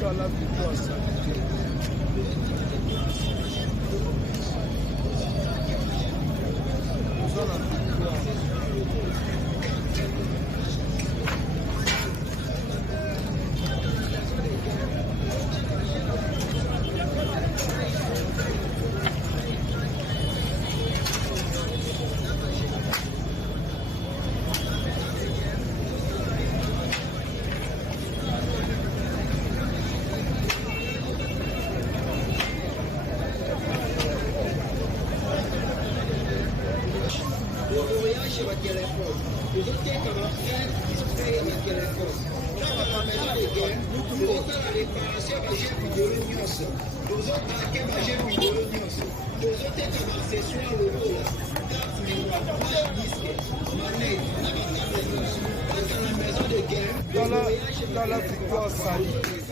dans la victoire sanitaire. Dans la victoire. Dans la victoire sanitaire.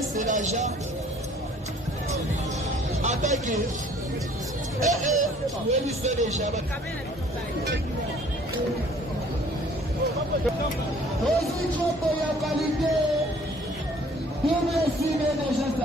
C'est l'agent attaqué. Oui, c'est déjà. Aussi, pour la qualité, pour merci les gens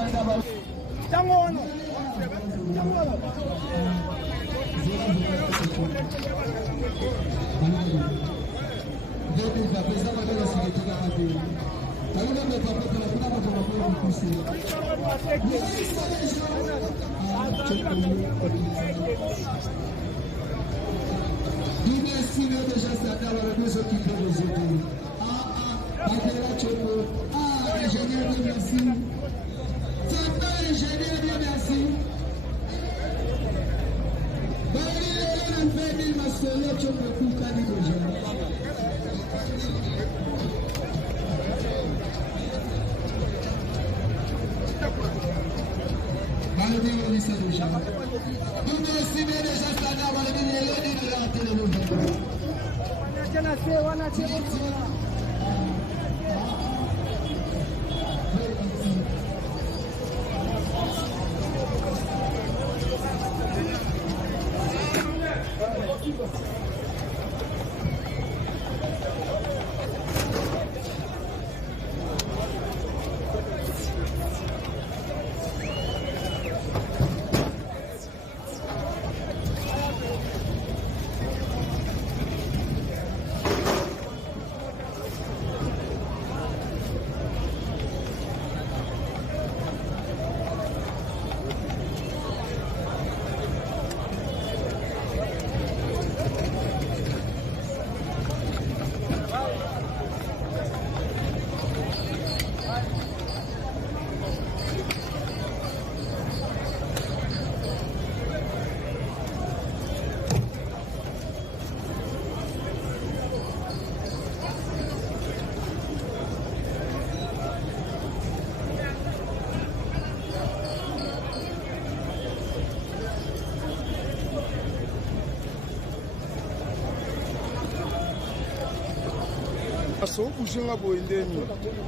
So pushing up in the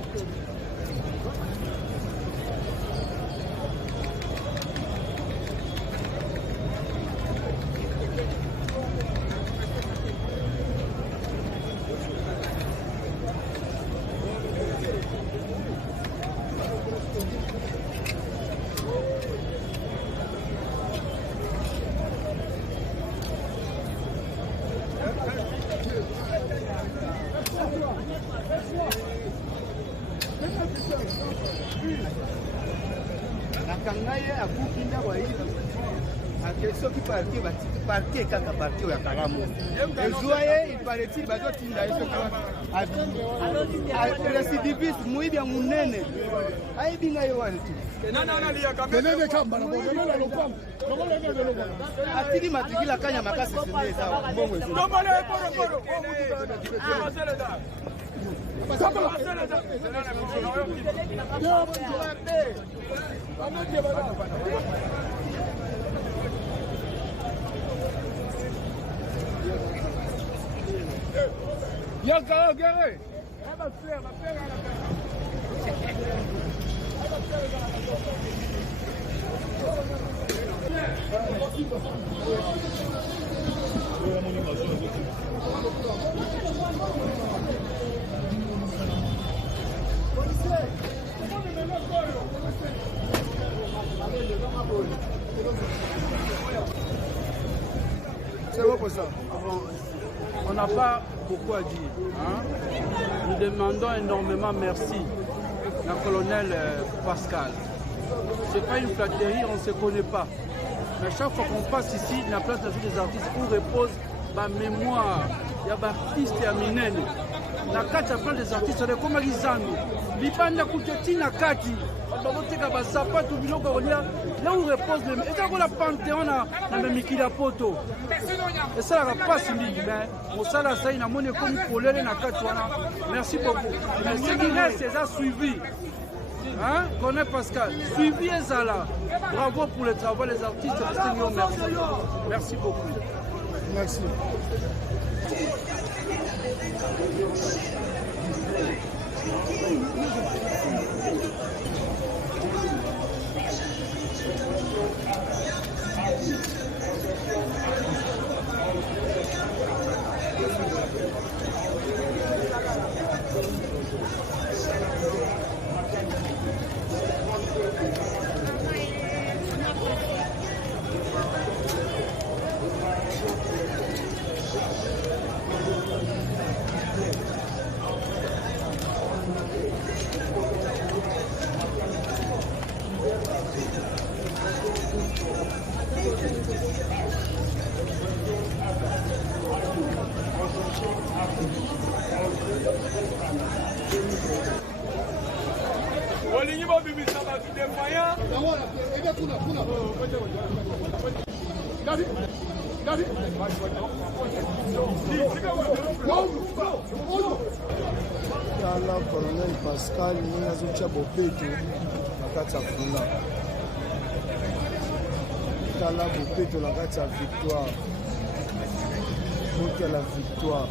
kangaye akuki ndako ayibi ake soki parti batiki parti ekaka parti oyo ya kalamu ezwa ye iparetili bazotinda ye soki récidiviste moyibi ya monene ayebi ngai yo wana tu atiki matrikila kanya makasi sene eza mbongo C'est bon pour ça. On n'a pas beaucoup à dire. Hein? Nous demandons énormément merci à colonel Pascal. Ce n'est pas une flatterie, on ne se connaît pas. Mais chaque fois qu'on passe ici, la place de la vie des artistes, où repose ma mémoire, il y a des artistes et Aminene. La carte à prendre des artistes, c'est comme Alizano. Libanda Kouteti na kati. Là où repose le. Et ça, la Panthéon a Mikila Poto. Et ça, la passe, mais on s'en a ça, il a monnaie comme Polé na kati. Merci beaucoup. Mais ce qui reste, c'est ça suivi. Hein? Connaît Pascal. Suivi et ça là. Bravo pour le travail des artistes. Merci. Merci beaucoup. Merci. Tala colonel Pascal ni azotia bopeto na kati ya funda. Tala bopeto na kati ya victoire. Bote la victoire.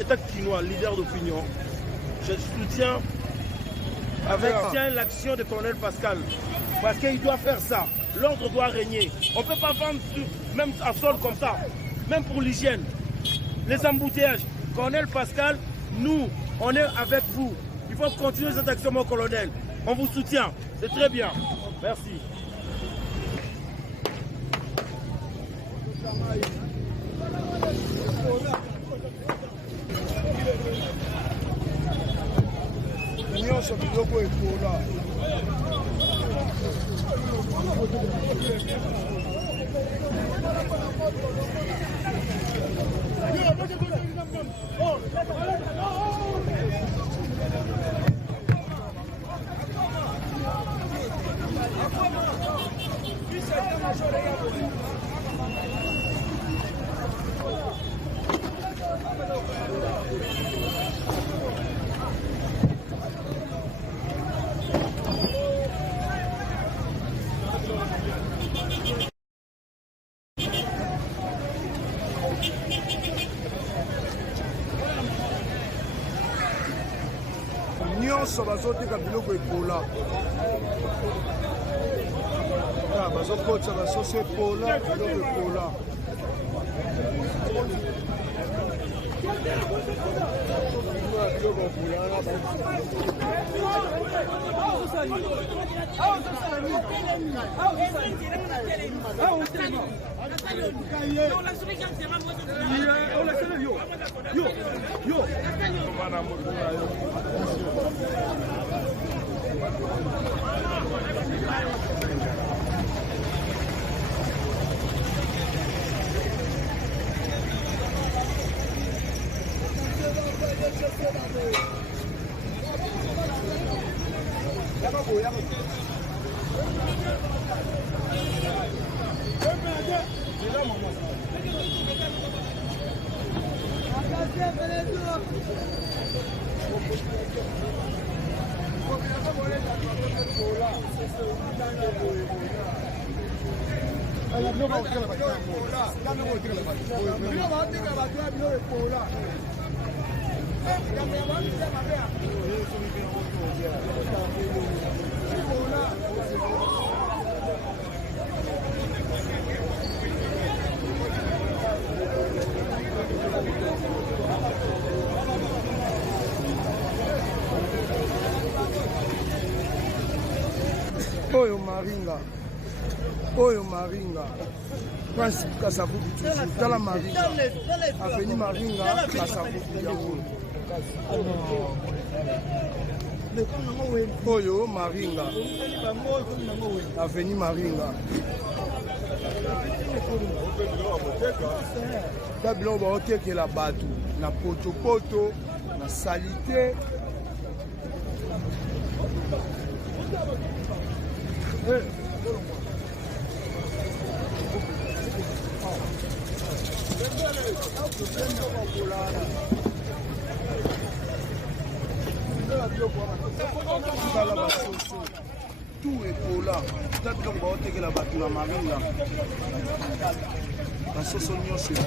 État quinois, leader d'opinion, je soutiens avec l'action de colonel Pascal. Parce qu'il doit faire ça. L'ordre doit régner. On ne peut pas vendre même à sol comme ça. Même pour l'hygiène. Les embouteillages. Colonel Pascal, nous, on est avec vous. Il faut continuer cette action, mon colonel. On vous soutient. C'est très bien. Merci. Nyonso biloko ekola. Nyonso bazoteka biloko ekola. Bazokotisa basosi ekola biloko ekola. Oyo Maringa. Prince Kasavubu toujours. Dans la Maringa. Avenue Maringa, Kasavubu Yaoul. Oyo Maringa. Avenue Maringa. Tableau ba la batu na poto na salité. Tout est là. Peut-être qu'on va ôter la battue la marine là. La sauce oignon c'est là.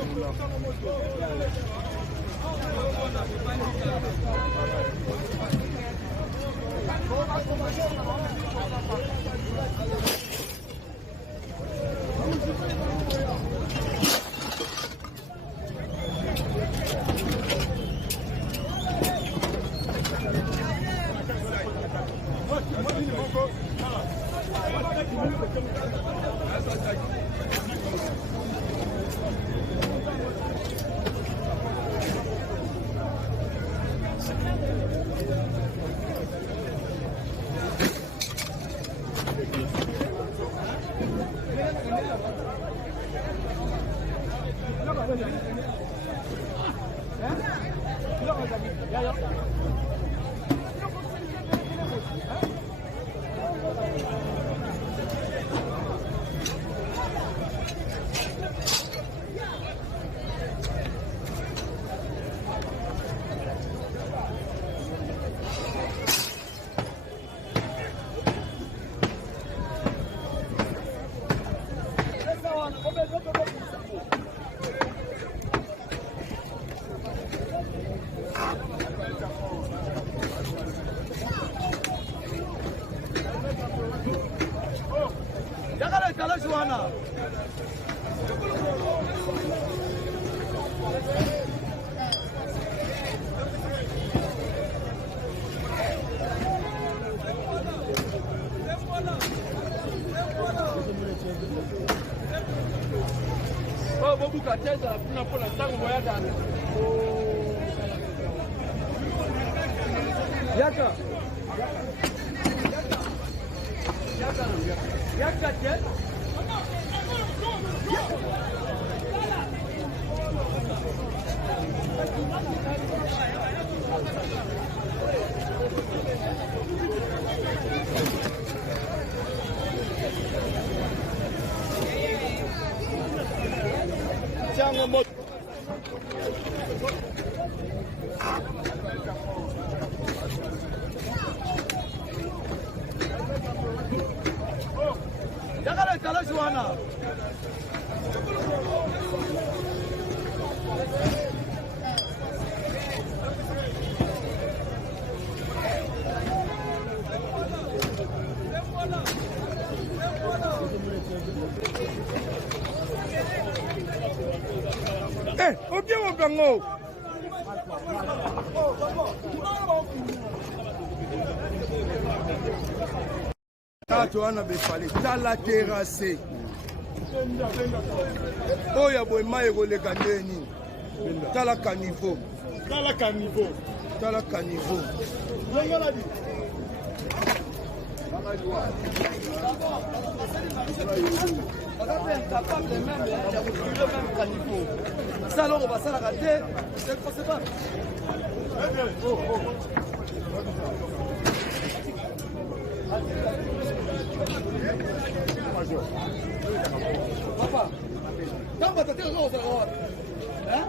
tato wana befale tala terrasse oyo boema ekoleka ndeni tala caniveau ça on va ça la rater c'est pas papa quand tu t'es au salon hein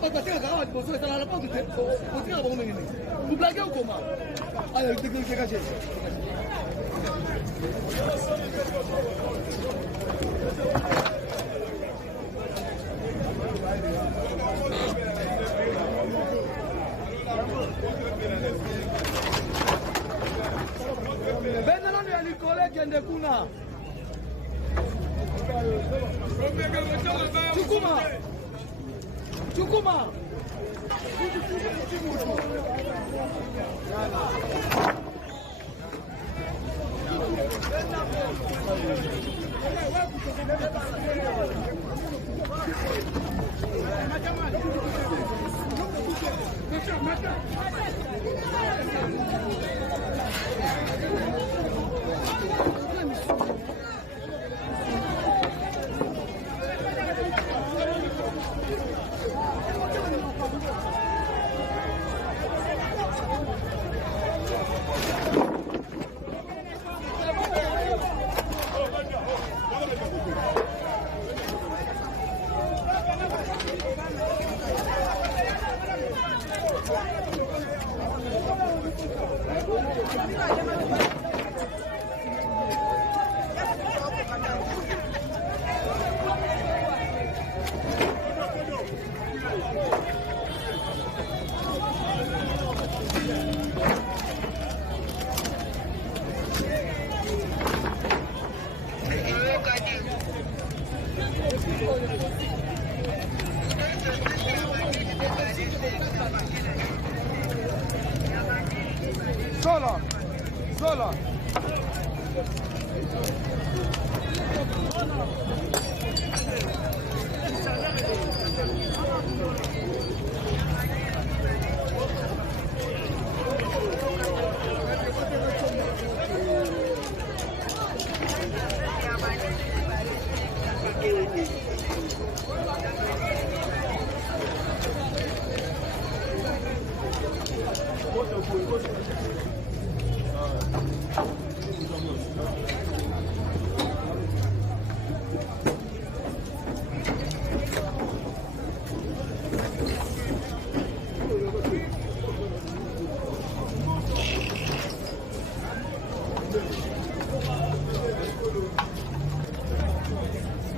quand tu t'es au salon tu peux faire la porte tu tires bon menino tu blagues ou comment allez tu te cacher Benno ni alikole kende kuna Chukuma Zola.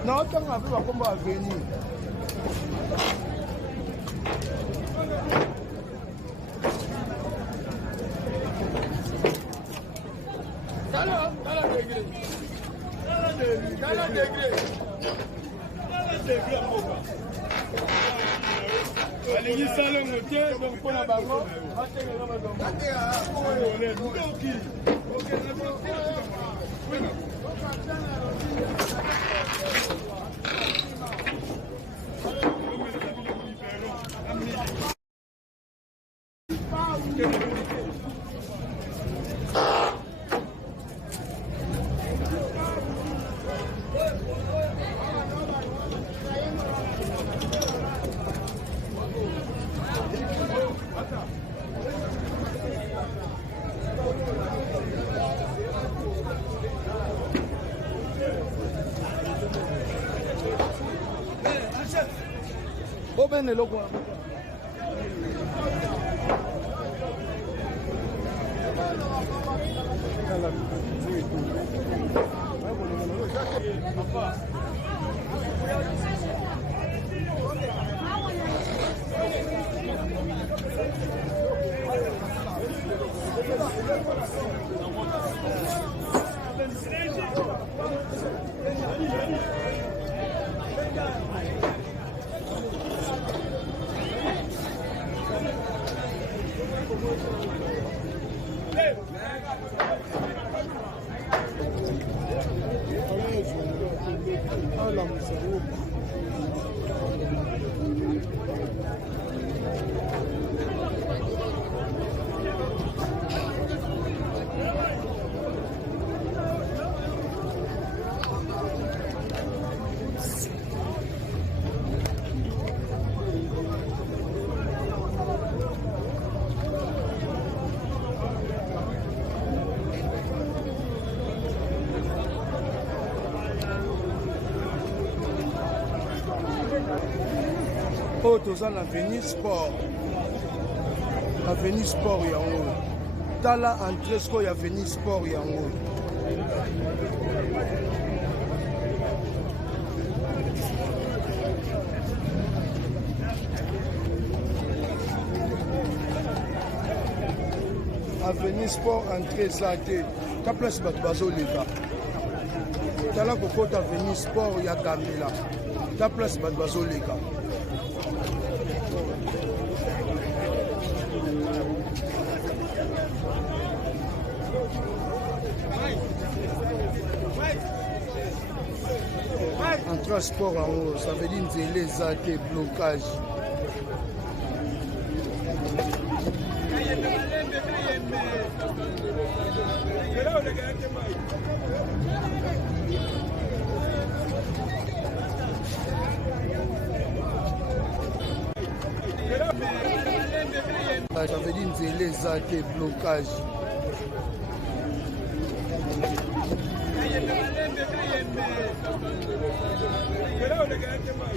Non, tu as vu comment va venir. Allez, salon le pied, donc pour la banque. Bene loco. alamusa ngo oyo toza na Avenue Sport yango tala entrée sikoyo ya Avenue Sport yango Avenue Sport entrée eza te ta place bato bazoleka tala kokota Avenue Sport ya Gambela ta place bato bazoleka en transport en haut, ça veut dire que les arrêtés, blocage. Ça veut dire que les arrêtés, blocage.